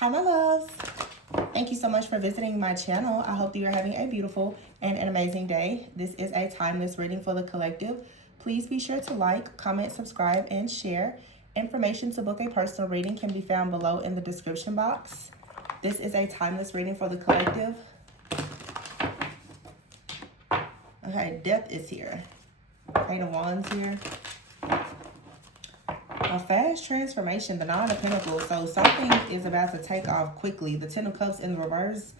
Hi, my loves. Thank you so much for visiting my channel. I hope that you're having a beautiful and an amazing day. This is a timeless reading for the collective. Please be sure to like, comment, subscribe, and share. Information to book a personal reading can be found below in the description box. This is a timeless reading for the collective. Okay, death is here. Eight of Wands here. A fast transformation, the Nine of Pentacles. So something is about to take off quickly. The Ten of Cups in the reverse.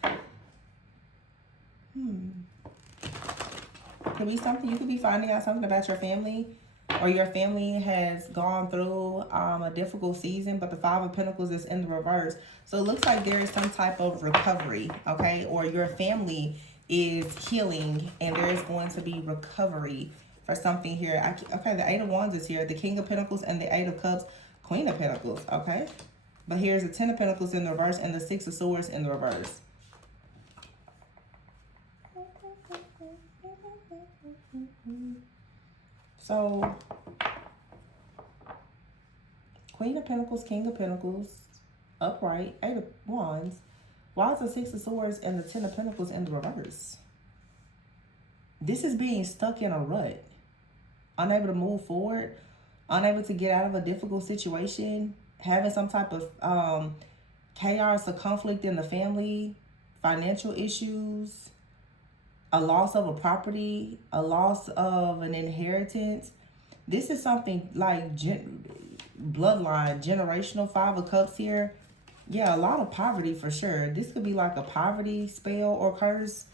Could be something, you could be finding out something about your family, or your family has gone through a difficult season, but the Five of Pentacles is in the reverse. So it looks like there is some type of recovery, okay? Or your family is healing and there is going to be recovery for something here. Okay, the Eight of Wands is here. The King of Pentacles and the Eight of Cups, Queen of Pentacles, okay? But here's the Ten of Pentacles in the reverse and the Six of Swords in the reverse. So, Queen of Pentacles, King of Pentacles, upright, Eight of Wands. Why is the Six of Swords and the Ten of Pentacles in the reverse? This is being stuck in a rut. Unable to move forward, unable to get out of a difficult situation, having some type of chaos or conflict in the family, financial issues, a loss of a property, a loss of an inheritance. This is something like bloodline, generational. Five of Cups here. Yeah, a lot of poverty for sure. This could be like a poverty spell or curse.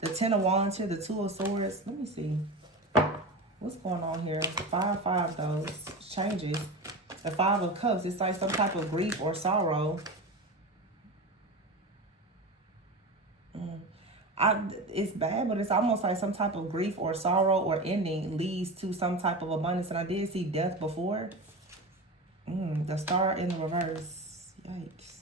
The Ten of Wands here, the Two of Swords. Let me see. What's going on here? 5-5 though. Changes. The Five of Cups. It's like some type of grief or sorrow. It's bad, but it's almost like some type of grief or sorrow or ending leads to some type of abundance. And I did see death before. The Star in the reverse. Yikes.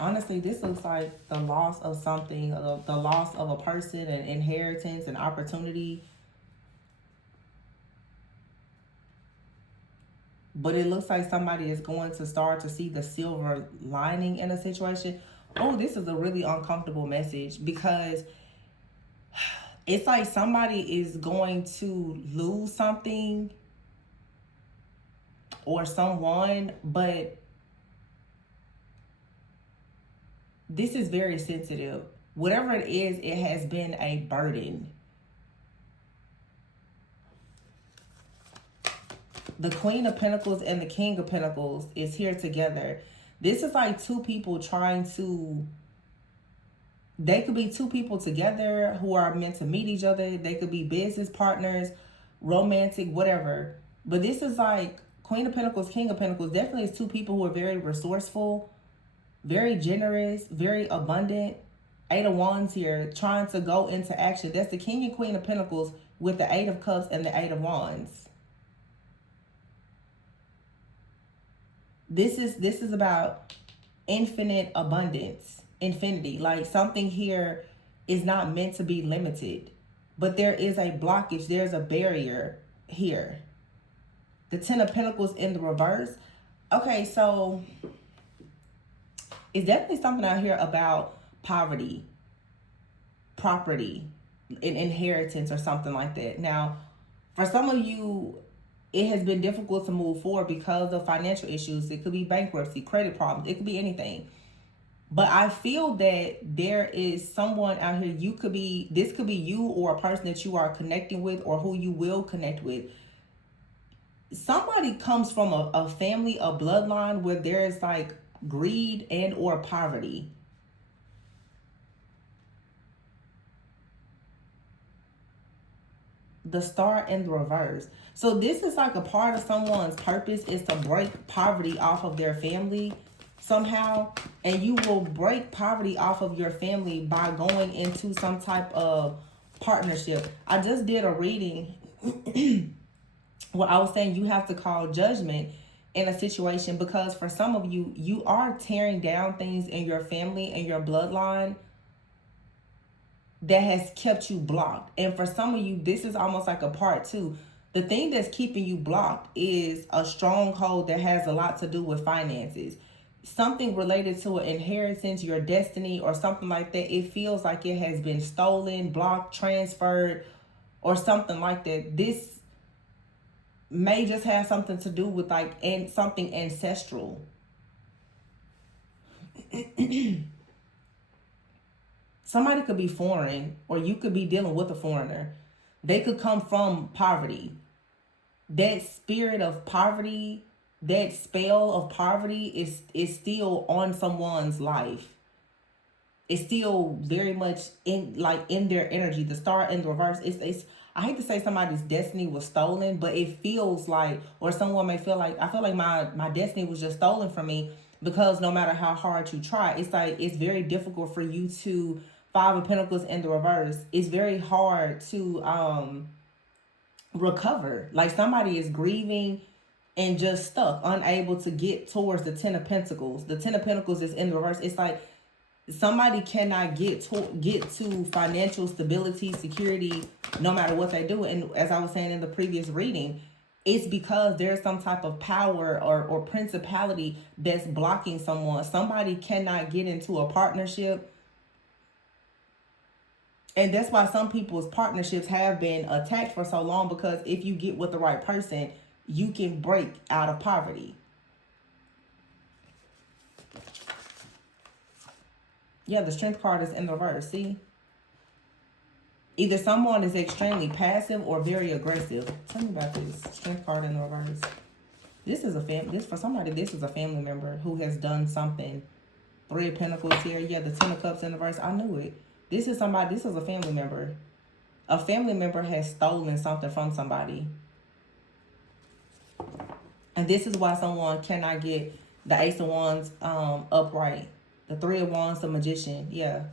Honestly, this looks like the loss of something, the loss of a person, an inheritance, an opportunity. But it looks like somebody is going to start to see the silver lining in a situation. Oh, this is a really uncomfortable message, because it's like somebody is going to lose something or someone, but this is very sensitive. Whatever it is, it has been a burden. The Queen of Pentacles and the King of Pentacles is here together. This is like two people trying to... They could be two people together who are meant to meet each other. They could be business partners, romantic, whatever. But this is like Queen of Pentacles, King of Pentacles. Definitely is two people who are very resourceful, very generous, very abundant. Eight of Wands here, trying to go into action. That's the King and Queen of Pentacles with the Eight of Cups and the Eight of Wands. This is about infinite abundance, infinity. Like something here is not meant to be limited, but there is a blockage. There's a barrier here. The Ten of Pentacles in the reverse. Okay, so it's definitely something out here about poverty, property, an inheritance or something like that. Now, for some of you, it has been difficult to move forward because of financial issues. It could be bankruptcy, credit problems. It could be anything. But I feel that there is someone out here, this could be you or a person that you are connecting with or who you will connect with. Somebody comes from a family, a bloodline where there is like greed and or poverty. The Star in the reverse. So this is like a part of someone's purpose is to break poverty off of their family somehow. And you will break poverty off of your family by going into some type of partnership. I just did a reading where I was saying you have to call judgment in a situation, because for some of you, you are tearing down things in your family and your bloodline that has kept you blocked. And for some of you, this is almost like a part two. The thing that's keeping you blocked is a stronghold that has a lot to do with finances. Something related to an inheritance, your destiny, or something like that. It feels like it has been stolen, blocked, transferred, or something like that. This may just have something to do with like something ancestral. Somebody could be foreign, or you could be dealing with a foreigner. They could come from poverty. That spirit of poverty, that spell of poverty is still on someone's life. It's still very much in their energy. The star in the reverse. It's I hate to say somebody's destiny was stolen, but it feels like, or someone may feel like, I feel like my destiny was just stolen from me, because no matter how hard you try, it's like it's very difficult for you to, Five of Pentacles in the reverse. It's very hard to recover. Like somebody is grieving and just stuck, unable to get towards the Ten of Pentacles. The Ten of Pentacles is in the reverse. It's like somebody cannot get to financial stability, security, no matter what they do. And as I was saying in the previous reading, it's because there's some type of power or principality that's blocking someone. Somebody cannot get into a partnership. And that's why some people's partnerships have been attacked for so long, because if you get with the right person, you can break out of poverty. Yeah, the Strength card is in the reverse. See? Either someone is extremely passive or very aggressive. Tell me about this. Strength card in the reverse. This is for somebody, this is a family member who has done something. Three of Pentacles here. Yeah, the Ten of Cups in the reverse. I knew it. This is a family member. A family member has stolen something from somebody. And this is why someone cannot get the Ace of Wands upright. The Three of Wands, the Magician. Yeah.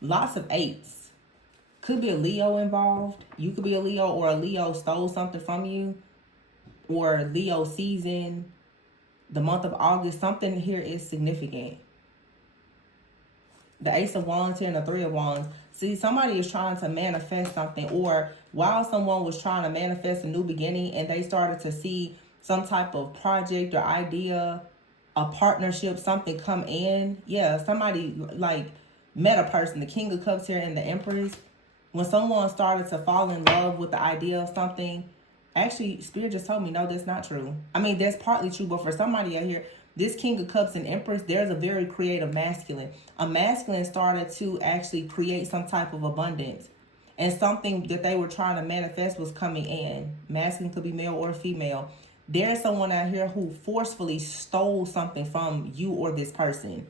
Lots of eights. Could be a Leo involved. You could be a Leo, or a Leo stole something from you. Or Leo season. The month of August. Something here is significant. The Ace of Wands here and the Three of Wands. See, somebody is trying to manifest something, or while someone was trying to manifest a new beginning and they started to see some type of project or idea, a partnership, something come in. Yeah, somebody like met a person. The King of Cups here and the Empress. When someone started to fall in love with the idea of something, actually, Spirit just told me, no, that's not true. I mean, that's partly true, but for somebody out here, this King of Cups and Empress, there's a very creative masculine. A masculine started to actually create some type of abundance. And something that they were trying to manifest was coming in. Masculine could be male or female. There's someone out here who forcefully stole something from you or this person.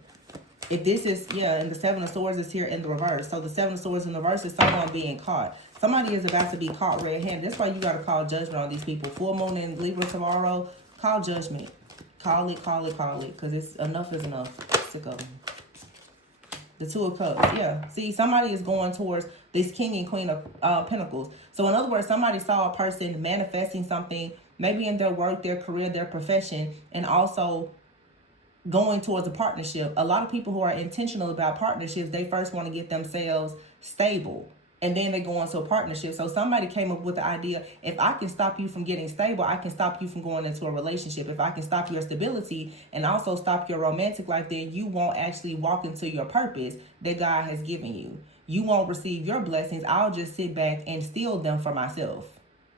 If this is, yeah, and the Seven of Swords is here in the reverse. So the Seven of Swords in the reverse is someone being caught. Somebody is about to be caught red-handed. That's why you got to call judgment on these people. Full moon in Libra tomorrow. Call judgment. Call it. Because it's enough is enough. Sick of them. The Two of Cups. Yeah. See, somebody is going towards this King and Queen of Pentacles. So in other words, somebody saw a person manifesting something, maybe in their work, their career, their profession, and also going towards a partnership. A lot of people who are intentional about partnerships, they first want to get themselves stable, and then they go into a partnership. So somebody came up with the idea, if I can stop you from getting stable, I can stop you from going into a relationship. If I can stop your stability and also stop your romantic life, then you won't actually walk into your purpose that God has given you. You won't receive your blessings. I'll just sit back and steal them for myself.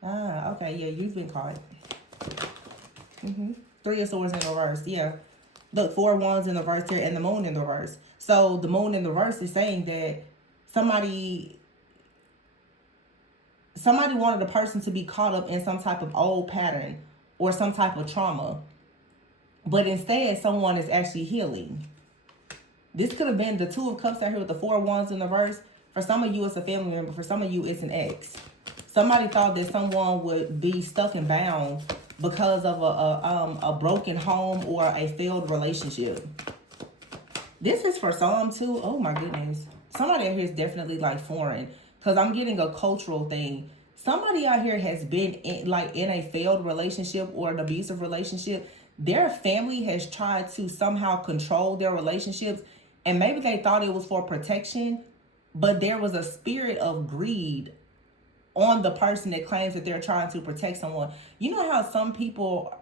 Ah, okay, yeah, you've been caught. Three of Swords in reverse, yeah. Look, Four of Wands in the reverse here and the Moon in the reverse. So the Moon in the reverse is saying that somebody wanted a person to be caught up in some type of old pattern or some type of trauma. But instead, someone is actually healing. This could have been the Two of Cups out here with the Four of Wands in the reverse. For some of you, it's a family member. For some of you, it's an ex. Somebody thought that someone would be stuck and bound because of a broken home or a failed relationship. This is for some too. Oh my goodness. Somebody out here is definitely like foreign, because I'm getting a cultural thing. Somebody out here has been in a failed relationship or an abusive relationship. Their family has tried to somehow control their relationships, and maybe they thought it was for protection, but there was a spirit of greed on the person that claims that they're trying to protect someone. You know how some people,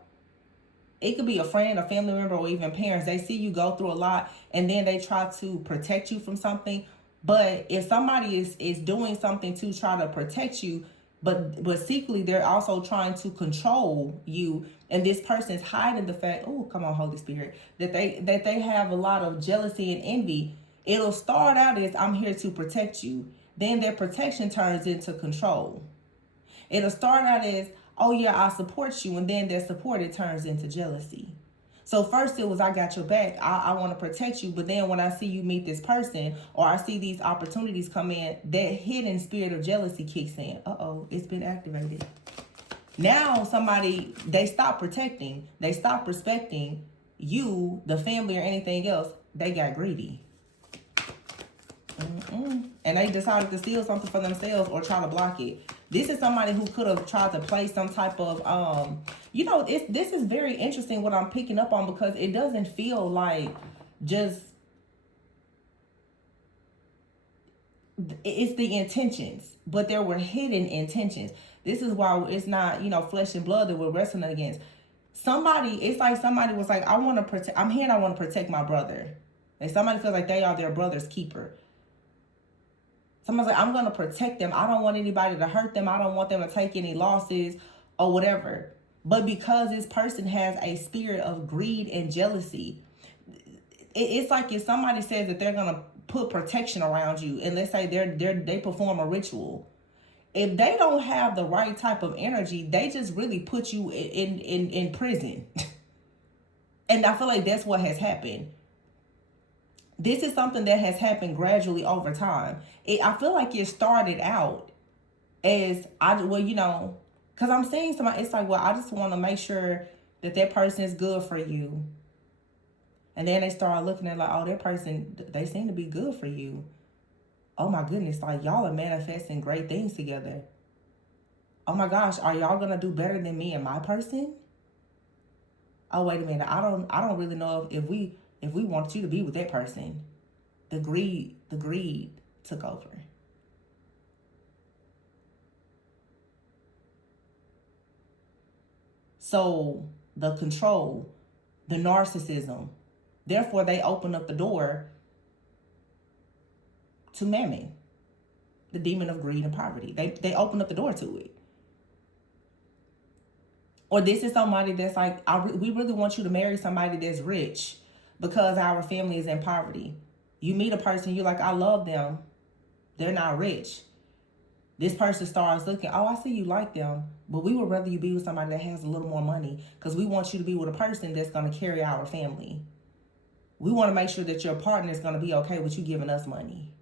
it could be a friend, a family member, or even parents, they see you go through a lot and then they try to protect you from something. But if somebody is doing something to try to protect you, but secretly they're also trying to control you, and this person's hiding the fact, oh come on Holy Spirit, that they have a lot of jealousy and envy. It'll start out as, I'm here to protect you, then their protection turns into control. It'll start out as, oh yeah, I support you, and then their support, it turns into jealousy. So first it was, I got your back, I want to protect you, but then when I see you meet this person, or I see these opportunities come in, that hidden spirit of jealousy kicks in. Uh-oh, it's been activated. Now somebody, they stop protecting, they stop respecting you, the family, or anything else. They got greedy. And they decided to steal something for themselves or try to block it. This is somebody who could have tried to play some type of, this is very interesting what I'm picking up on, because it doesn't feel like just, it's the intentions, but there were hidden intentions. This is why it's not, flesh and blood that we're wrestling against. It's like somebody was like, I want to protect my brother. And somebody feels like they are their brother's keeper. Somebody's like, I'm going to protect them. I don't want anybody to hurt them. I don't want them to take any losses or whatever. But because this person has a spirit of greed and jealousy, it's like if somebody says that they're going to put protection around you, and let's say they perform a ritual. If they don't have the right type of energy, they just really put you in prison. And I feel like that's what has happened. This is something that has happened gradually over time. I feel like it started out as, because I'm seeing somebody, it's like, well, I just want to make sure that person is good for you. And then they start looking at like, oh, that person, they seem to be good for you. Oh my goodness, like y'all are manifesting great things together. Oh my gosh, are y'all going to do better than me and my person? Oh, wait a minute. I don't really know if we want you to be with that person. The greed took over. So the control, the narcissism, therefore they open up the door to mammon, the demon of greed and poverty. They open up the door to it. Or this is somebody that's like, we really want you to marry somebody that's rich because our family is in poverty. You meet a person, you're like, I love them. They're not rich. This person starts looking, oh, I see you like them, but we would rather you be with somebody that has a little more money, because we want you to be with a person that's going to carry our family. We want to make sure that your partner is going to be okay with you giving us money.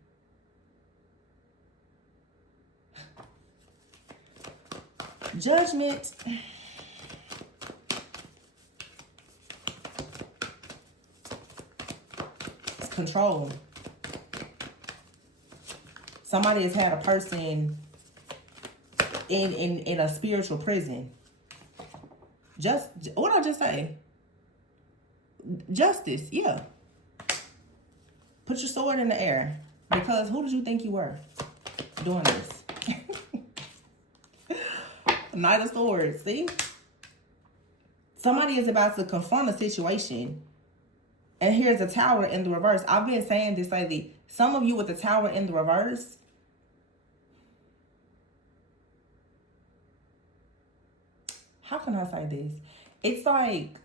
Judgment. It's control. Somebody has had a person in a spiritual prison. What did I just say? Justice, yeah. Put your sword in the air. Because who did you think you were doing this? Knight of Swords, see? Somebody is about to confront a situation. And here's a Tower in the reverse. I've been saying this lately. Some of you with the Tower in the reverse, how can I say this? It's like,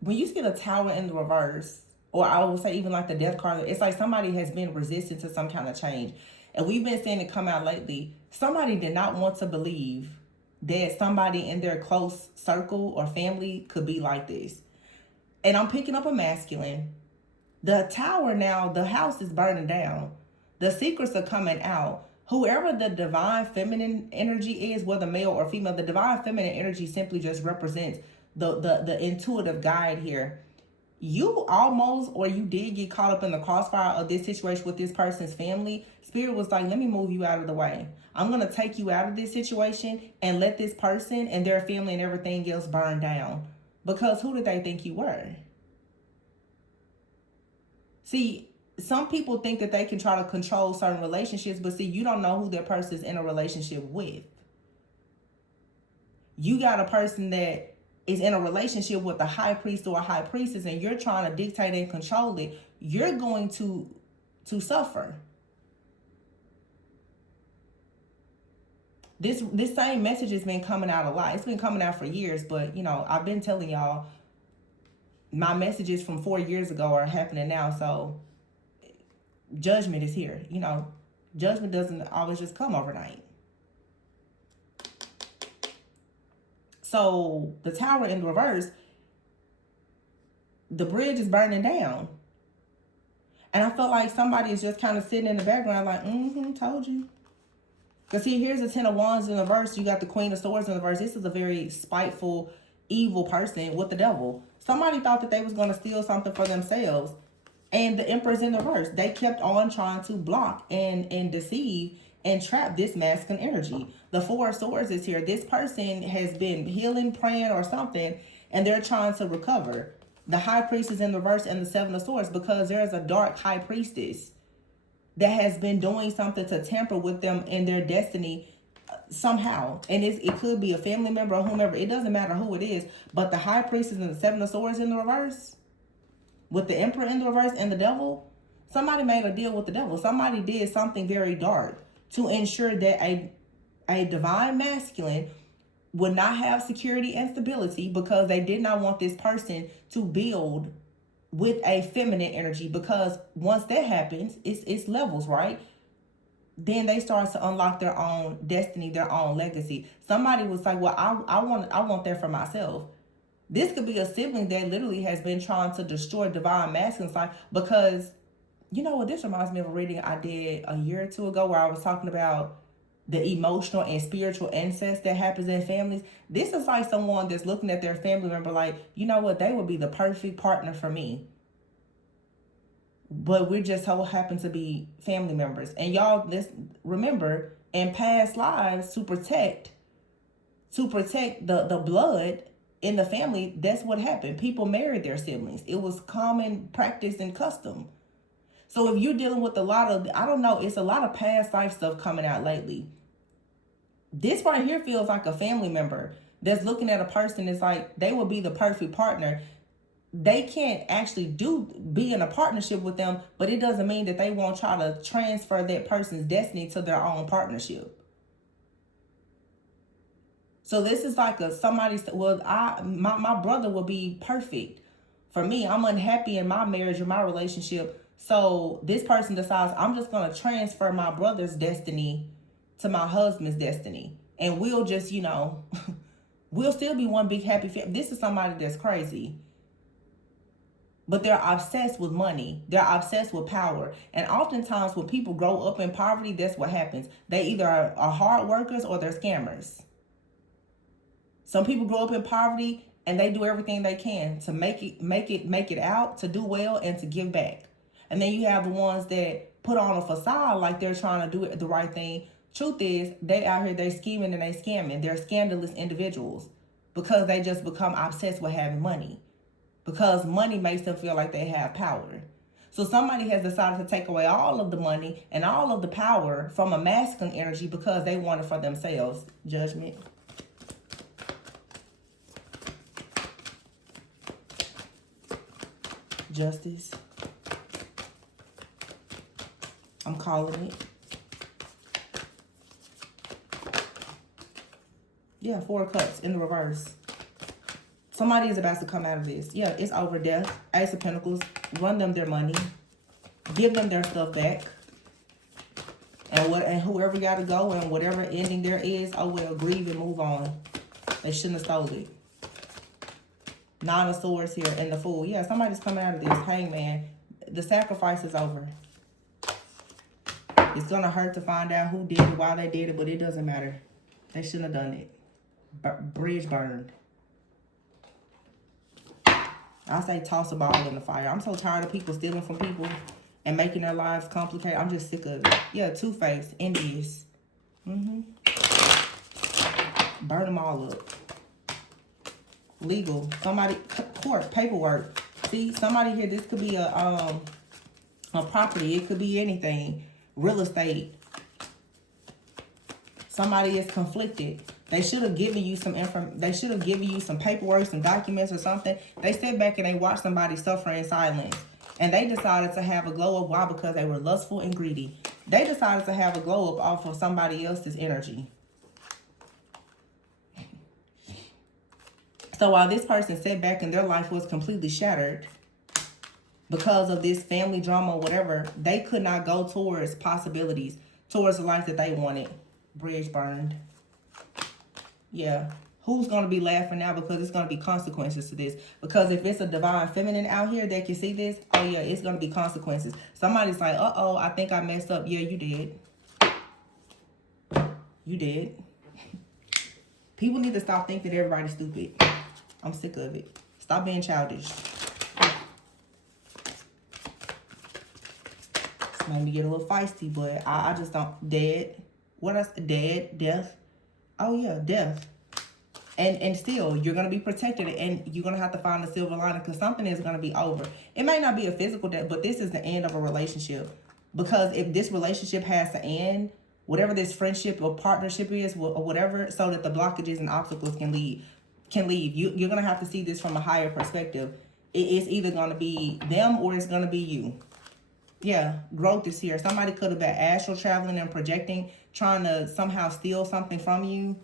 when you see the Tower in the reverse, or I would say even like the Death card, it's like somebody has been resistant to some kind of change. And we've been seeing it come out lately. Somebody did not want to believe that somebody in their close circle or family could be like this. And I'm picking up a masculine. The Tower now, the house is burning down. The secrets are coming out. Whoever the divine feminine energy is, whether male or female, the divine feminine energy simply just represents the intuitive guide here. You almost, or you did get caught up in the crossfire of this situation with this person's family. Spirit was like, let me move you out of the way. I'm going to take you out of this situation and let this person and their family and everything else burn down. Because who did they think you were? See, some people think that they can try to control certain relationships, but see, you don't know who that person is in a relationship with. You got a person that is in a relationship with a high priest or a high priestess, and you're trying to dictate and control it. You're going to suffer. This same message has been coming out a lot. It's been coming out for years, but you know, I've been telling y'all my messages from 4 years ago are happening now. So judgment is here. You know, judgment doesn't always just come overnight. So the Tower in the reverse, the bridge is burning down. And I feel like somebody is just kind of sitting in the background like, told you. Because see, here's the Ten of Wands in the verse. You got the Queen of Swords in the verse. This is a very spiteful, evil person with the devil. Somebody thought that they was going to steal something for themselves. And the Emperor's in the verse. They kept on trying to block and deceive and trap this masculine energy. The Four of Swords is here. This person has been healing, praying, or something, and they're trying to recover. The High Priest is in the verse and the Seven of Swords because there's a dark High Priestess that has been doing something to tamper with them in their destiny somehow. And it could be a family member or whomever. It doesn't matter who it is. But the High Priestess and the Seven of Swords in the reverse, with the Emperor in the reverse and the devil, somebody made a deal with the devil. Somebody did something very dark to ensure that a divine masculine would not have security and stability, because they did not want this person to build with a feminine energy, because once that happens, it's levels, right? Then they start to unlock their own destiny, their own legacy. Somebody was like, well, I want that for myself. This could be a sibling that literally has been trying to destroy divine masculine side, because you know what, this reminds me of a reading I did a year or two ago where I was talking about the emotional and spiritual incest that happens in families. This is like someone that's looking at their family member like, you know what, they would be the perfect partner for me. But we just so happen to be family members. And y'all, let's remember, in past lives, to protect the blood in the family, that's what happened. People married their siblings. It was common practice and custom. So if you're dealing with a lot of, I don't know, it's a lot of past life stuff coming out lately. This right here feels like a family member that's looking at a person. It's like they would be the perfect partner. They can't actually be in a partnership with them, but it doesn't mean that they won't try to transfer that person's destiny to their own partnership. So this is like my brother will be perfect for me. I'm unhappy in my marriage or my relationship. So this person decides, I'm just going to transfer my brother's destiny to my husband's destiny. And we'll just, we'll still be one big happy family. This is somebody that's crazy. But they're obsessed with money. They're obsessed with power. And oftentimes when people grow up in poverty, that's what happens. They either are hard workers or they're scammers. Some people grow up in poverty and they do everything they can to make it out, to do well, and to give back. And then you have the ones that put on a facade like they're trying to do the right thing. Truth is, they out here, they scheming and they scamming. They're scandalous individuals because they just become obsessed with having money. Because money makes them feel like they have power. So somebody has decided to take away all of the money and all of the power from a masculine energy because they want it for themselves. Judgment. Justice. I'm calling it. Yeah, Four of Cups in the reverse. Somebody is about to come out of this. Yeah, it's over. Death. Ace of Pentacles. Run them their money. Give them their stuff back. And whoever got to go and whatever ending there is, oh well, grieve and move on. They shouldn't have stole it. Nine of Swords here and the Fool. Yeah, somebody's coming out of this. Hangman. The sacrifice is over. It's going to hurt to find out who did it, why they did it, but it doesn't matter. They shouldn't have done it. Bridge burned. I say toss a ball in the fire. I'm so tired of people stealing from people and making their lives complicated. I'm just sick of it. Yeah, Two-Face, envious. Burn them all up. Legal. Somebody, court, paperwork. See, somebody here, this could be a A property, it could be anything. Real estate. Somebody is conflicted. They should have given you some they should have given you some paperwork, some documents or something. They sit back and they watch somebody suffer in silence. And they decided to have a glow up. Why? Because they were lustful and greedy. They decided to have a glow up off of somebody else's energy. So while this person sat back and their life was completely shattered because of this family drama or whatever, they could not go towards possibilities, towards the life that they wanted. Bridge burned. Yeah. Who's going to be laughing now? Because it's going to be consequences to this. Because if it's a divine feminine out here that can see this, oh yeah, it's going to be consequences. Somebody's like, uh-oh, I think I messed up. Yeah, you did. You did. People need to stop thinking that everybody's stupid. I'm sick of it. Stop being childish. This made me get a little feisty, but I just don't. Dead. What else? Dead. Death. Oh yeah, death. And still, you're going to be protected, and you're going to have to find a silver lining because something is going to be over. It may not be a physical death, but this is the end of a relationship. Because if this relationship has to end, whatever this friendship or partnership is, or whatever, so that the blockages and obstacles can leave. You're going to have to see this from a higher perspective. It's either going to be them or it's going to be you. Yeah, growth is here. Somebody could have been astral traveling and projecting, trying to somehow steal something from you.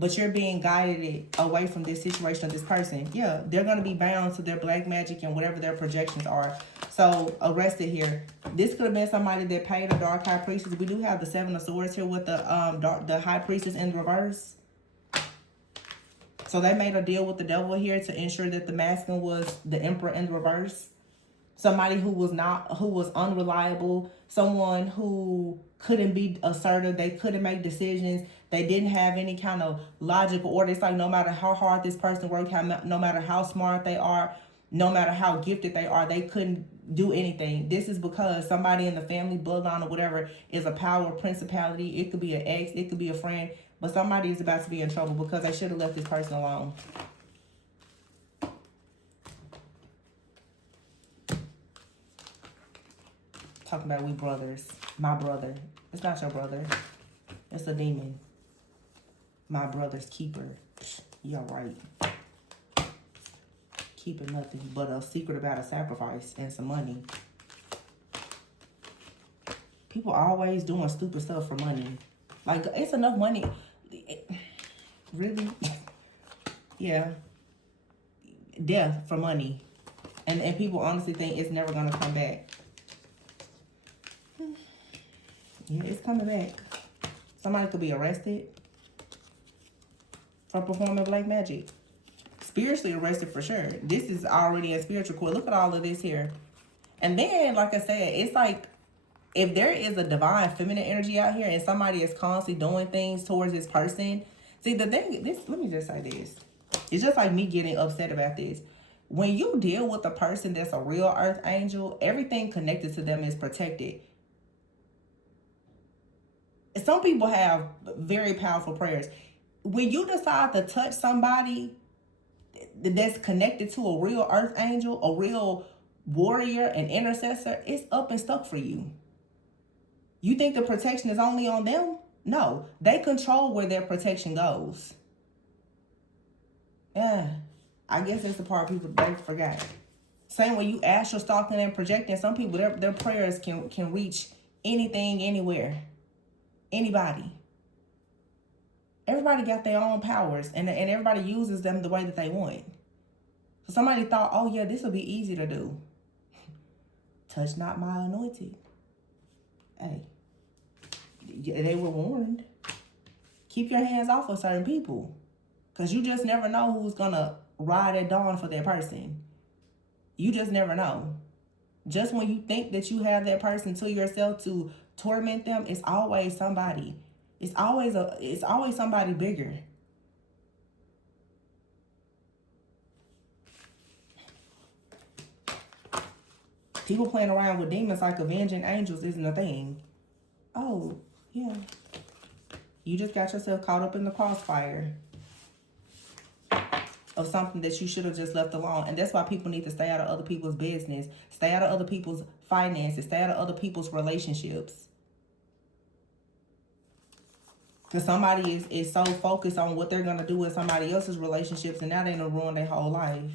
But you're being guided away from this situation of this person. Yeah, they're going to be bound to their black magic and whatever their projections are. So, arrested here. This could have been somebody that paid a dark high priestess. We do have the Seven of Swords here with the high priestess in reverse. So, they made a deal with the devil here to ensure that the masculine was the emperor in reverse. Somebody who was unreliable. Someone who couldn't be assertive. They couldn't make decisions. They didn't have any kind of logical order. It's like no matter how hard this person worked, no matter how smart they are, no matter how gifted they are, they couldn't do anything. This is because somebody in the family bloodline or whatever is a power principality. It could be an ex, it could be a friend, but somebody is about to be in trouble because they should have left this person alone. Talking about we brothers. My brother. It's not your brother. It's a demon. My brother's keeper. You're right. Keeping nothing but a secret about a sacrifice and some money. People always doing stupid stuff for money. Like, it's enough money. Really? Yeah. Death for money. And people honestly think it's never going to come back. Yeah, it's coming back. Somebody could be arrested for performing black magic. Spiritually arrested for sure. This is already a spiritual court. Look at all of this here. And then, like I said, it's like if there is a divine feminine energy out here and somebody is constantly doing things towards this person. See, the thing, let me just say this. It's just like me getting upset about this. When you deal with a person that's a real earth angel, everything connected to them is protected. Some people have very powerful prayers. When you decide to touch somebody that's connected to a real earth angel, a real warrior, an intercessor, it's up and stuck for you. You think the protection is only on them? No, they control where their protection goes. Yeah, I guess that's the part people they forgot. Same way you astral stalking and projecting, some people, their prayers can reach anything, anywhere. Anybody. Everybody got their own powers, and everybody uses them the way that they want. So somebody thought, oh yeah, this will be easy to do. Touch not my anointed. Hey, they were warned. Keep your hands off of certain people, because you just never know who's going to ride at dawn for that person. You just never know. Just when you think that you have that person to yourself to torment them, it's always somebody. It's always somebody bigger. People playing around with demons like avenging angels isn't a thing. Oh, yeah. You just got yourself caught up in the crossfire. of something that you should have just left alone. And that's why people need to stay out of other people's business, stay out of other people's finances, stay out of other people's relationships. Because somebody is so focused on what they're going to do in somebody else's relationships, and now they're going to ruin their whole life.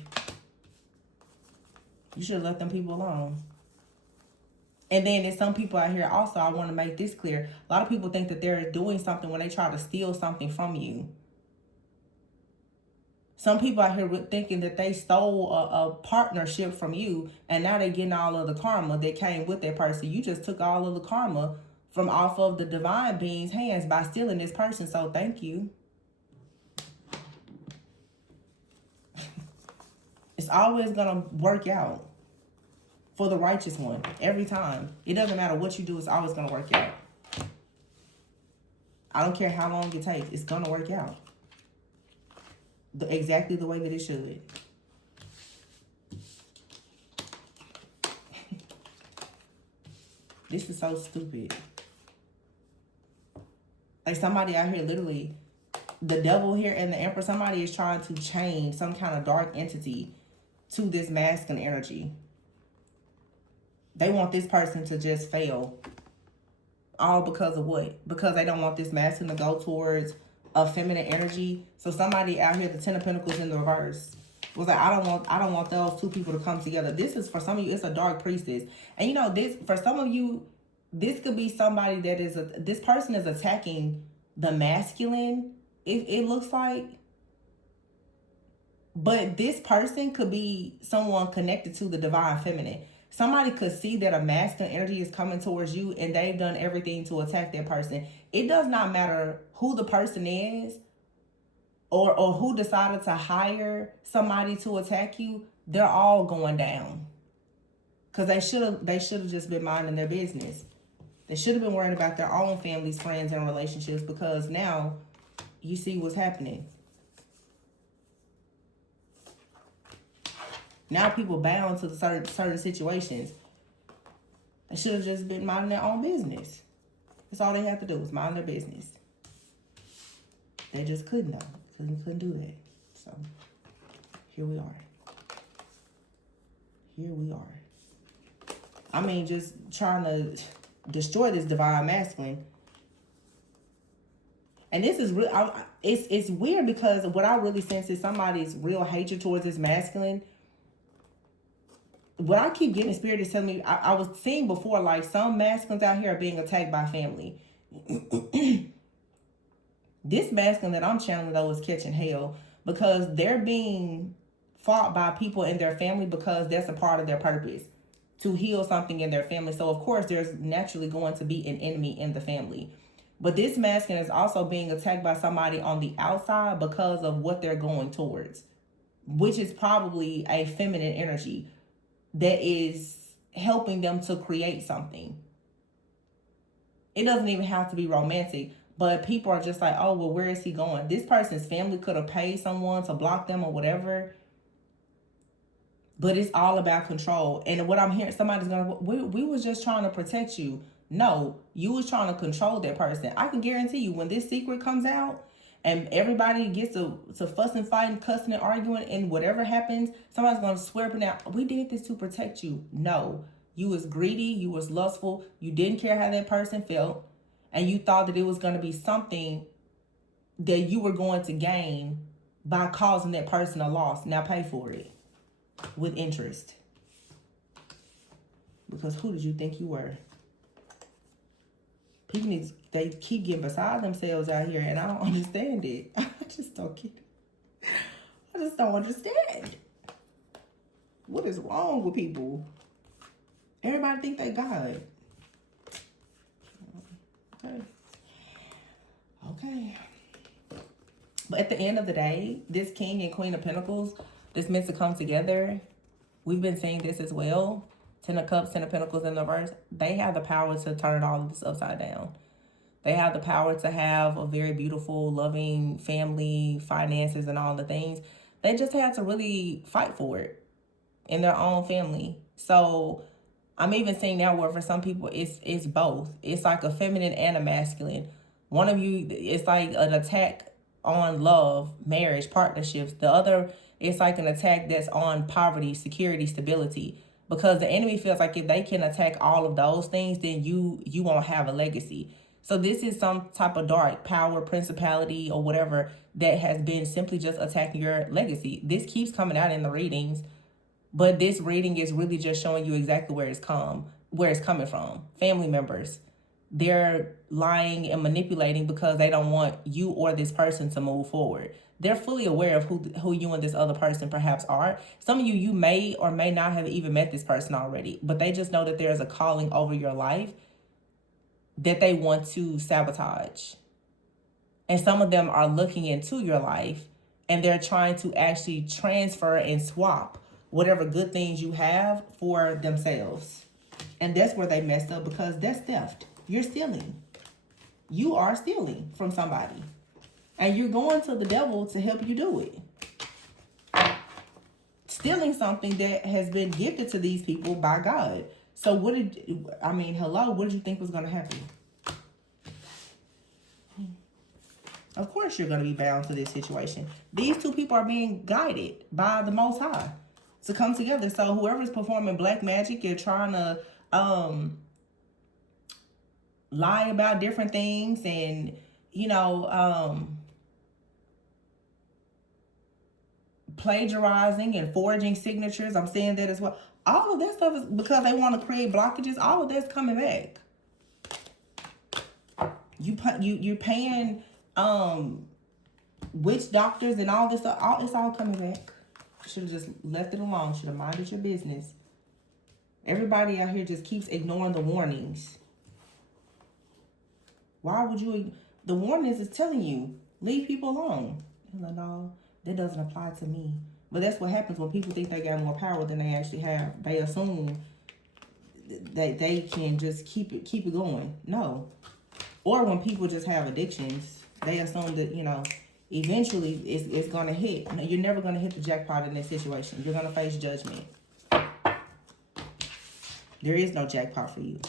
You should have left them people alone. And then there's some people out here also, I want to make this clear. A lot of people think that they're doing something when they try to steal something from you. Some people out here thinking that they stole a partnership from you, and now they're getting all of the karma that came with that person. You just took all of the karma from off of the divine being's hands by stealing this person, so thank you. It's always going to work out for the righteous one, every time. It doesn't matter what you do, it's always going to work out. I don't care how long it takes, it's going to work out. Exactly the way that it should. This is so stupid. Like somebody out here literally, the devil here and the emperor, somebody is trying to change some kind of dark entity to this masculine energy. They want this person to just fail. All because of what? Because they don't want this masculine to go towards a feminine energy. So somebody out here, the Ten of Pentacles in the reverse, was like, I don't want those two people to come together. This is, for some of you, it's a dark priestess. And you know, this, for some of you, this could be somebody that is, this person is attacking the masculine, it looks like. But this person could be someone connected to the divine feminine. Somebody could see that a masculine energy is coming towards you and they've done everything to attack that person. It does not matter who the person is or who decided to hire somebody to attack you. They're all going down. Because they should have just been minding their business. They should have been worrying about their own families, friends, and relationships, because now you see what's happening. Now people bound to the certain situations. They should have just been minding their own business. That's all they have to do is mind their business. They just couldn't though. Couldn't do that. So here we are. Here we are. I mean, just trying to destroy this divine masculine. And this is real. It's weird because what I really sense is somebody's real hatred towards this masculine. What I keep getting, Spirit is telling me, I was seeing before, like some masculines out here are being attacked by family. This masculine that I'm channeling though is catching hell because they're being fought by people in their family because that's a part of their purpose, to heal something in their family. So of course there's naturally going to be an enemy in the family. But this masculine is also being attacked by somebody on the outside because of what they're going towards, which is probably a feminine energy that is helping them to create something. It doesn't even have to be romantic, but people are just like, oh, well, where is he going? This person's family could have paid someone to block them or whatever. But it's all about control. And what I'm hearing, somebody's going to, we was just trying to protect you. No, you was trying to control that person. I can guarantee you when this secret comes out and everybody gets to fussing, fighting, cussing, and arguing, and whatever happens, somebody's going to swear up and down, we did this to protect you. No, you was greedy, you was lustful, you didn't care how that person felt, and you thought that it was going to be something that you were going to gain by causing that person a loss. Now pay for it with interest. Because who did you think you were? People they keep getting beside themselves out here, and I don't understand it. I just don't get it. I just don't understand. What is wrong with people? Everybody think they God. Okay. But at the end of the day, this King and Queen of Pentacles, this meant to come together. We've been seeing this as well. Ten of Cups, Ten of Pentacles in the reverse. They have the power to turn all of this upside down. They have the power to have a very beautiful, loving family, finances, and all the things. They just have to really fight for it in their own family. So I'm even seeing now where for some people it's both. It's like a feminine and a masculine. One of you, it's like an attack on love, marriage, partnerships. The other It's like an attack that's on poverty, security, stability. Because the enemy feels like if they can attack all of those things, then you won't have a legacy. So this is some type of dark power, principality, or whatever that has been simply just attacking your legacy. This keeps coming out in the readings, but this reading is really just showing you exactly where it's coming from. Family members, they're lying and manipulating because they don't want you or this person to move forward. They're fully aware of who you and this other person perhaps are. Some of you may or may not have even met this person already, but they just know that there's a calling over your life that they want to sabotage. And some of them are looking into your life and they're trying to actually transfer and swap whatever good things you have for themselves. And that's where they messed up, because that's theft. You're stealing. You are stealing from somebody. And you're going to the devil to help you do it. Stealing something that has been gifted to these people by God. So what did you think was going to happen? Of course you're going to be bound to this situation. These two people are being guided by the Most High to come together. So whoever's performing black magic and trying to lie about different things and, plagiarizing and forging signatures, I'm saying that as well. All of that stuff is because they want to create blockages. All of that's coming back. You're paying witch doctors and all this stuff. It's all coming back. Should have just left it alone. Should have minded your business. Everybody out here just keeps ignoring the warnings. Why would you? The warnings is telling you, leave people alone. No, that doesn't apply to me. But that's what happens when people think they got more power than they actually have. They assume that they can just keep it going. No. Or when people just have addictions, they assume that, eventually it's going to hit. No, you're never going to hit the jackpot in this situation. You're going to face judgment. There is no jackpot for you.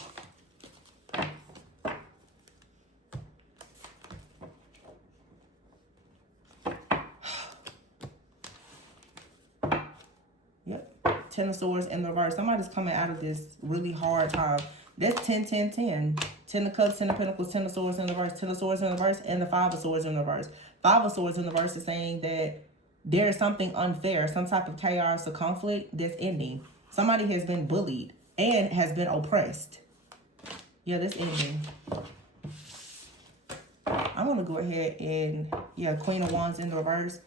Yep. 10 of Swords in the reverse. Somebody's coming out of this really hard time. That's 10, 10, 10. 10 of Cups, 10 of Pentacles, 10 of Swords in the reverse, 10 of Swords in the reverse, and the 5 of Swords in the reverse. 5 of Swords in the reverse is saying that there is something unfair, some type of chaos or conflict that's ending. Somebody has been bullied and has been oppressed. Yeah, that's ending. I'm going to go ahead and, Queen of Wands in the reverse.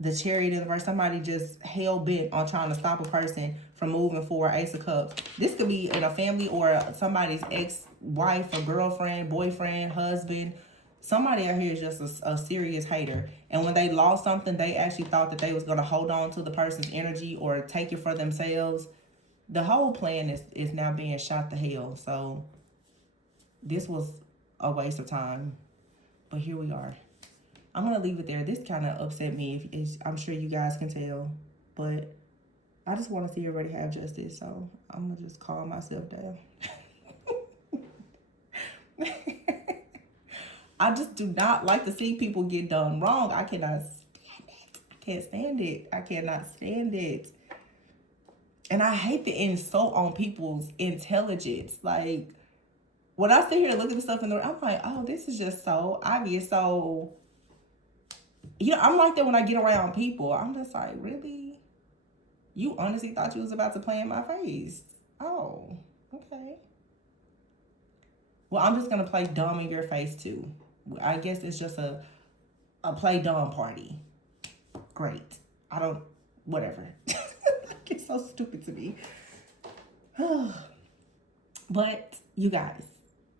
The Chariot in the reverse. Somebody just hell-bent on trying to stop a person from moving forward. Ace of Cups. This could be in a family or somebody's ex-wife or girlfriend, boyfriend, husband. Somebody out here is just a serious hater. And when they lost something, they actually thought that they was going to hold on to the person's energy or take it for themselves. The whole plan is now being shot to hell. So this was a waste of time. But here we are. I'm going to leave it there. This kind of upset me. I'm sure you guys can tell. But I just want to see everybody have justice. So I'm going to just calm myself down. I just do not like to see people get done wrong. I cannot stand it. I can't stand it. I cannot stand it. And I hate the insult on people's intelligence. Like, when I sit here and look at the stuff in the, I'm like, oh, this is just so obvious. So, I'm like that when I get around people. I'm just like, really? You honestly thought you was about to play in my face? Oh, okay. Well, I'm just going to play dumb in your face, too. I guess it's just a play dumb party. Great. Whatever. It's so stupid to me. But, you guys,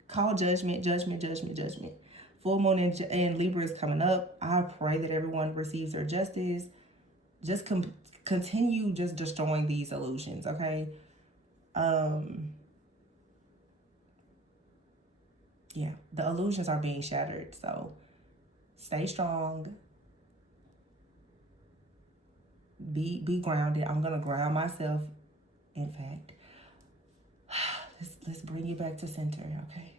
call judgment, judgment, judgment, judgment. Full moon in Libra is coming up. I pray that everyone receives their justice. Just continue just destroying these illusions, okay? Yeah, the illusions are being shattered. So stay strong. Be grounded. I'm gonna ground myself. In fact, let's bring you back to center, okay?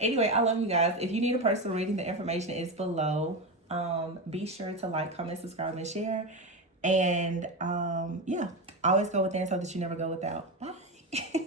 Anyway, I love you guys. If you need a personal reading, the information is below. Be sure to like, comment, subscribe, and share. And yeah, always go within so that you never go without. Bye.